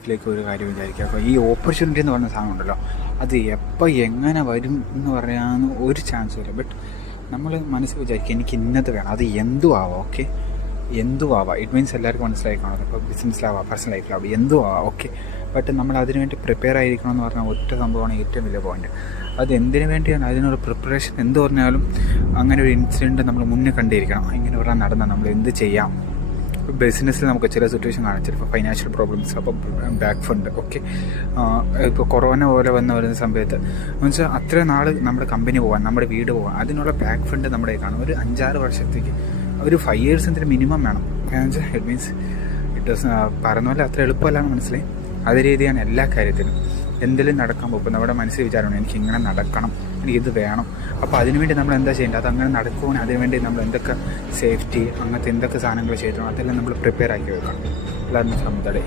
ലൈഫിലേക്ക് ഒരു കാര്യം വിചാരിക്കുക. അപ്പോൾ ഈ ഓപ്പർച്യൂണിറ്റി എന്ന് പറഞ്ഞ സാധനം ഉണ്ടല്ലോ, അത് എപ്പോൾ എങ്ങനെ വരും എന്ന് പറയാൻ ഒരു ചാൻസും ഇല്ല. ബട്ട് നമ്മൾ മനസ്സിൽ വിചാരിക്കുക എനിക്ക് ഇന്നത് വേണം, അത് എന്തും ആവാം. ഓക്കെ, എന്തും ആവാം. ഇറ്റ് മീൻസ് എല്ലാവർക്കും മനസ്സിലായി കാണും. ഇപ്പോൾ ബിസിനസ്സിലാവാം, പേഴ്സണൽ ലൈഫിലാവാം, എന്തും ആവാം. ഓക്കെ, ബട്ട് നമ്മൾ അതിനുവേണ്ടി പ്രിപ്പയർ ആയിരിക്കണം എന്ന് പറഞ്ഞാൽ ഒറ്റ സംഭവമാണ് ഏറ്റവും വലിയ പോയിൻറ്റ്. അത് എന്തിനു വേണ്ടിയാണ് അതിനൊരു പ്രിപ്പറേഷൻ എന്ത് പറഞ്ഞാലും അങ്ങനെ ഒരു ഇൻസിഡൻറ്റ് നമ്മൾ മുന്നേ കണ്ടിരിക്കണം. ഇങ്ങനെ പറഞ്ഞാൽ നടന്നാൽ നമ്മൾ എന്ത് ചെയ്യാം. ബിസിനസ്സിൽ നമുക്ക് ചില സിറ്റുവേഷൻ കാണാം, ചിലപ്പോൾ ഫൈനാൻഷ്യൽ പ്രോബ്ലംസ്, അപ്പോൾ ബാക്ക് ഫണ്ട്. ഓക്കെ, ഇപ്പോൾ കൊറോണ പോലെ വരുന്ന സമയത്ത് എന്നുവെച്ചാൽ അത്രയും നാൾ നമ്മുടെ കമ്പനി പോകാൻ, നമ്മുടെ വീട് പോകാൻ, അതിനുള്ള ബാക്ക് ഫണ്ട് നമ്മുടെ കാണും. ഒരു 5-6 വർഷത്തേക്ക്, ഒരു 5 years മിനിമം വേണം. കാരണം വെച്ചാൽ ഇറ്റ് മീൻസ് പറയുന്ന പോലെ അത്ര എളുപ്പമല്ലാന്ന് മനസ്സിലായി. അതേ രീതിയാണ് എല്ലാ കാര്യത്തിലും. എന്തെങ്കിലും നടക്കാൻ പോകുമ്പോൾ നമ്മുടെ മനസ്സിൽ വിചാരമാണ് എനിക്ക് ഇങ്ങനെ നടക്കണം, എനിക്കിത് വേണം. അപ്പോൾ അതിനുവേണ്ടി നമ്മൾ എന്താ ചെയ്യേണ്ടത്? അതങ്ങനെ നടക്കുവാണെങ്കിൽ അതിനുവേണ്ടി നമ്മൾ എന്തൊക്കെ സേഫ്റ്റി, അങ്ങനത്തെ എന്തൊക്കെ സാധനങ്ങൾ ചെയ്തിട്ടുണ്ടോ അതെല്ലാം നമ്മൾ പ്രിപ്പയർ ആക്കി വെക്കണം. അതാണ് ഫ്രം ദ ഡേ.